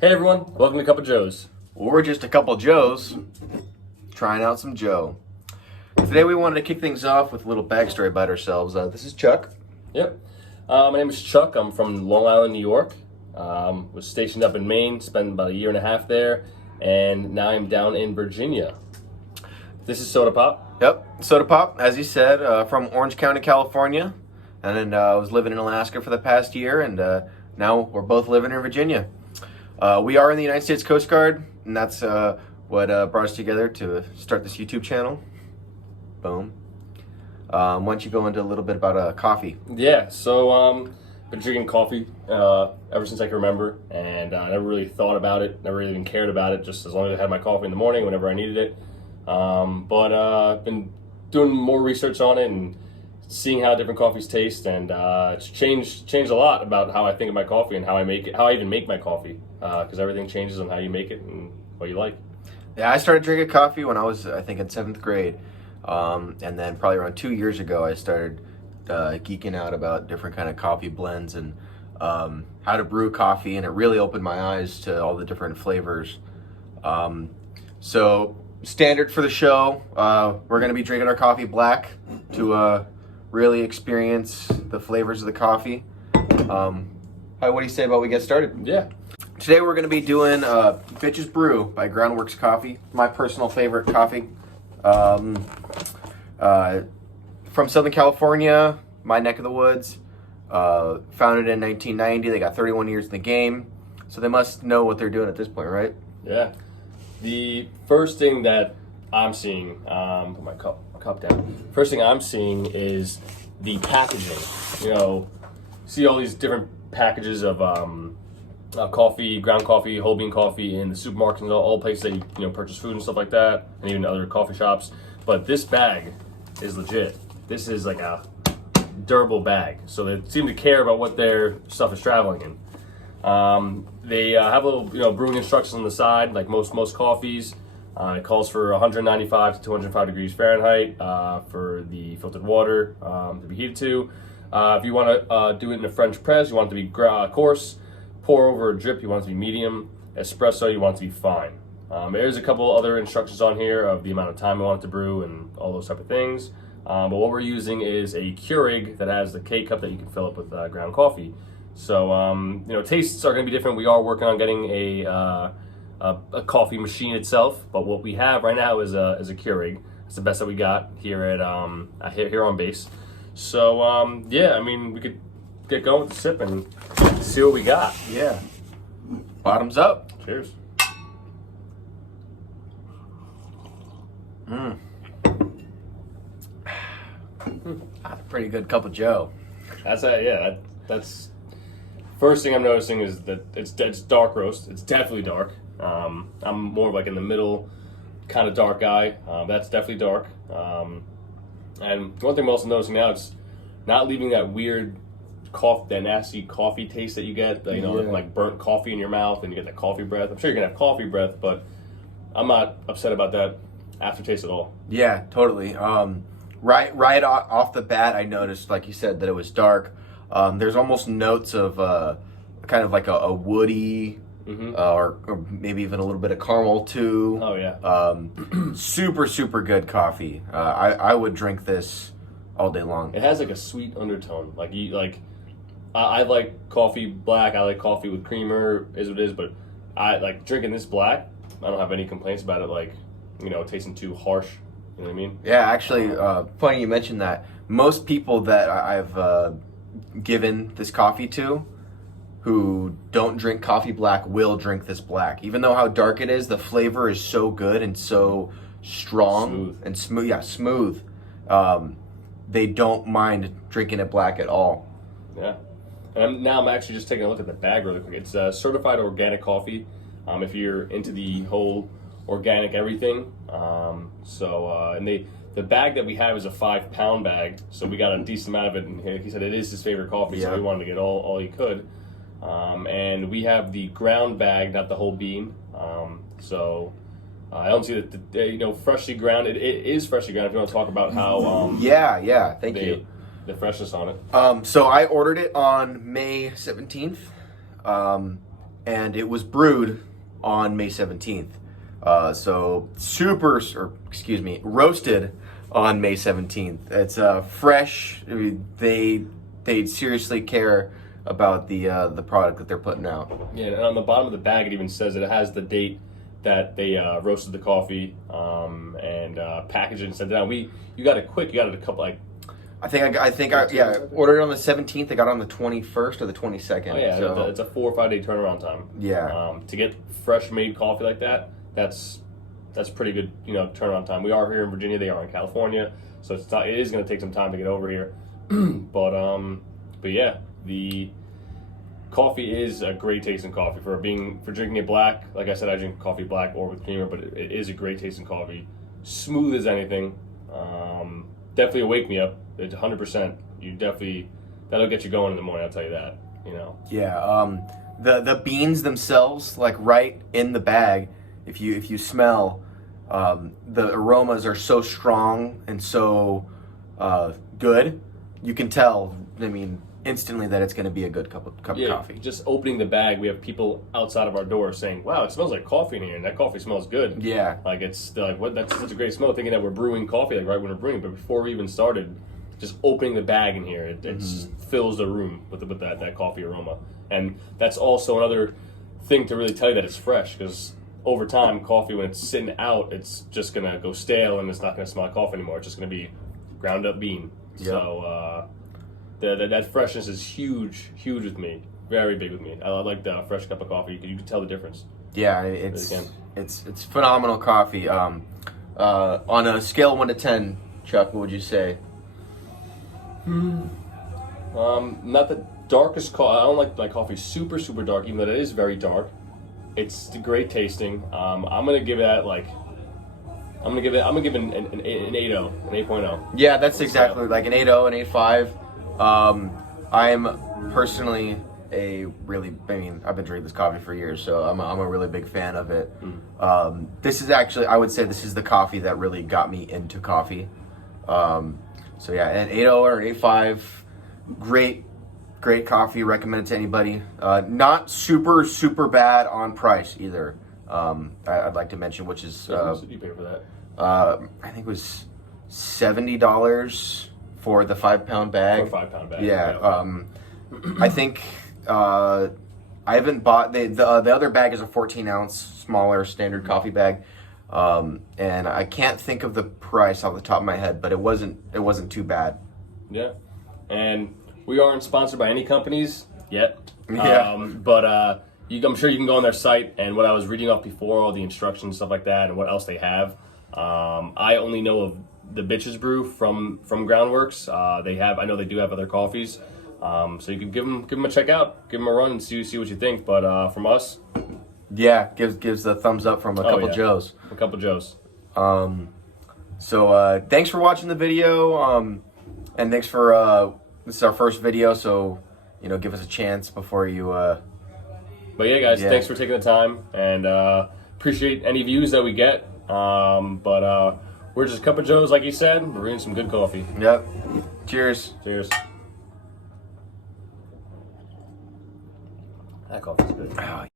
Hey everyone, welcome to Cup of Joe's. We're just a couple Joes trying out some Joe. Today we wanted to kick things off with a little backstory about ourselves. This is Chuck. Yep. My name is Chuck. I'm from Long Island, New York. Was stationed up in Maine, spent about a year and a half there, and now I'm down in Virginia. This is Soda Pop. Yep, Soda Pop, as you said, from Orange County, California. And then I was living in Alaska for the past year, and now we're both living in Virginia. We are in the United States Coast Guard, and that's what brought us together to start this YouTube channel. Boom. Why don't you go into a little bit about coffee? Yeah, so been drinking coffee ever since I can remember, and I never really thought about it, never really even cared about it, just as long as I had my coffee in the morning whenever I needed it. But I've been doing more research on it and seeing how different coffees taste, and it's changed a lot about how I think of my coffee and how I make it, how I even make my coffee, because everything changes on how you make it and what you like. Yeah, I started drinking coffee when I was, I think, in 7th grade. And then probably around 2 years ago, I started geeking out about different kind of coffee blends and how to brew coffee, and it really opened my eyes to all the different flavors. So standard for the show, we're going to be drinking our coffee black to really experience the flavors of the coffee. What do you say about we get started? Yeah. Today we're going to be doing tches Brew by Groundwork Coffee, my personal favorite coffee. From Southern California, my neck of the woods. Founded in 1990. They got 31 years in the game, so they must know what they're doing at this point, right? Yeah. The first thing that I'm seeing, put my cup down. First thing I'm seeing is the packaging. You know, see all these different packages of coffee, ground coffee, whole bean coffee in the supermarkets and all places that you purchase food and stuff like that, and even other coffee shops. But this bag is legit. This is like a durable bag, so they seem to care about what their stuff is traveling in. They have a little brewing instructions on the side, like most coffees. It calls for 195 to 205 degrees Fahrenheit for the filtered water to be heated to. If you want to do it in a French press, you want it to be coarse. Pour over a drip, you want it to be medium. Espresso, you want it to be fine. There's a couple other instructions on here of the amount of time we want it to brew and all those type of things. But what we're using is a Keurig that has the K-cup that you can fill up with ground coffee. So, tastes are going to be different. We are working on getting a coffee machine itself, but what we have right now is a Keurig. It's the best that we got here at here on base. So, yeah, I mean, we could get going with the sip and see what we got. Yeah. Bottoms up. Cheers. That's a pretty good cup of Joe. That's first thing I'm noticing is that it's dark roast. It's definitely dark. I'm more of like in the middle kind of dark guy. That's definitely dark. And one thing I'm also noticing now, it's not leaving that weird that nasty coffee taste that you get, like burnt coffee in your mouth, and you get that coffee breath. I'm sure you're gonna have coffee breath, but I'm not upset about that aftertaste at all. Yeah, totally. Right off the bat, I noticed, like you said, that it was dark. There's almost notes of kind of like a woody, or maybe even a little bit of caramel too. Oh yeah. Super good coffee. I would drink this all day long. It has like a sweet undertone. I like coffee black. I like coffee with creamer, is what it is. But I like drinking this black. I don't have any complaints about it. Like, tasting too harsh. You know what I mean? Yeah, actually, funny you mentioned that. Most people that I've given this coffee to, who don't drink coffee black, will drink this black. Even though how dark it is, the flavor is so good and so strong and smooth. Yeah, smooth. They don't mind drinking it black at all. Yeah. And I'm actually just taking a look at the bag really quick. It's certified organic coffee. If you're into the whole organic everything. And the bag that we have is a 5-pound bag, so we got a decent amount of it. And he said it is his favorite coffee, so we wanted to get all he could. And we have the ground bag, not the whole bean. I don't see that freshly ground. It is freshly ground. If you want to talk about how thank you. The freshness on it. So I ordered it on May 17th. and it was brewed on May 17th. So roasted on May 17th. It's fresh. I mean, they seriously care about the product that they're putting out. Yeah, and on the bottom of the bag, it even says it has the date that they roasted the coffee and packaged it and sent it out. You got it quick. You got it a couple I ordered it on the 17th. I got it on the 21st or the 22nd. Oh yeah, so. it's a 4 or 5 day turnaround time. Yeah. To get fresh made coffee like that, that's pretty good, turnaround time. We are here in Virginia. They are in California, so it is going to take some time to get over here. but yeah, the coffee is a great tasting coffee for drinking it black. Like I said, I drink coffee black or with creamer, but it is a great tasting coffee. Smooth as anything. Definitely wake me up. It's 100%. That'll get you going in the morning. I'll tell you that. Yeah. The beans themselves, like right in the bag, if you smell, the aromas are so strong and so good. You can tell. I mean, instantly that it's going to be a good cup of coffee. Just opening the bag, we have people outside of our door saying, "Wow, it smells like coffee in here, and that coffee smells good." Yeah, they're like, "What? That's such a great smell." Thinking that we're brewing coffee right when we're brewing, but before we even started, just opening the bag in here, it fills the room with that coffee aroma, and that's also another thing to really tell you that it's fresh, because over time, coffee when it's sitting out, it's just gonna go stale and it's not gonna smell like coffee anymore. It's just gonna be ground up bean. Yep. So. That freshness is huge with me. Very big with me. I like the fresh cup of coffee. You can tell the difference. Yeah, it's phenomenal coffee. On a scale of 1 to 10, Chuck, what would you say? Not the darkest coffee. I don't like coffee super dark, even though it is very dark. It's great tasting. I'm gonna give it an 8.0, an 8.0. Yeah, that's exactly like an 8.0, an 8.5. I'm personally I've been drinking this coffee for years, so I'm a really big fan of it. This is actually, I would say this is the coffee that really got me into coffee. So yeah, an 8.0 or an 8.5, great coffee, recommend it to anybody. Not super bad on price either. I'd like to mention, which is, what did you pay for that? I think it was $70 for the 5-pound bag. For a 5-pound bag. Yeah. I think I haven't bought the other bag is a 14-ounce smaller standard coffee bag, and I can't think of the price off the top of my head, but it wasn't too bad. Yeah, and we aren't sponsored by any companies yet. Yeah. But I'm sure you can go on their site, and what I was reading off before, all the instructions, stuff like that, and what else they have. I only know of the tches Brew from Groundworks. I know they do have other coffees, so you can give them a check out, give them a run, and see what you think. But from us, yeah, gives a thumbs up from a couple Joes. A couple Joes. So thanks for watching the video, and thanks for this is our first video, so give us a chance before you. But yeah, guys, thanks for taking the time, and appreciate any views that we get. We're just a couple Joes, like you said. We're drinking some good coffee. Yep. Cheers. Cheers. That coffee's good.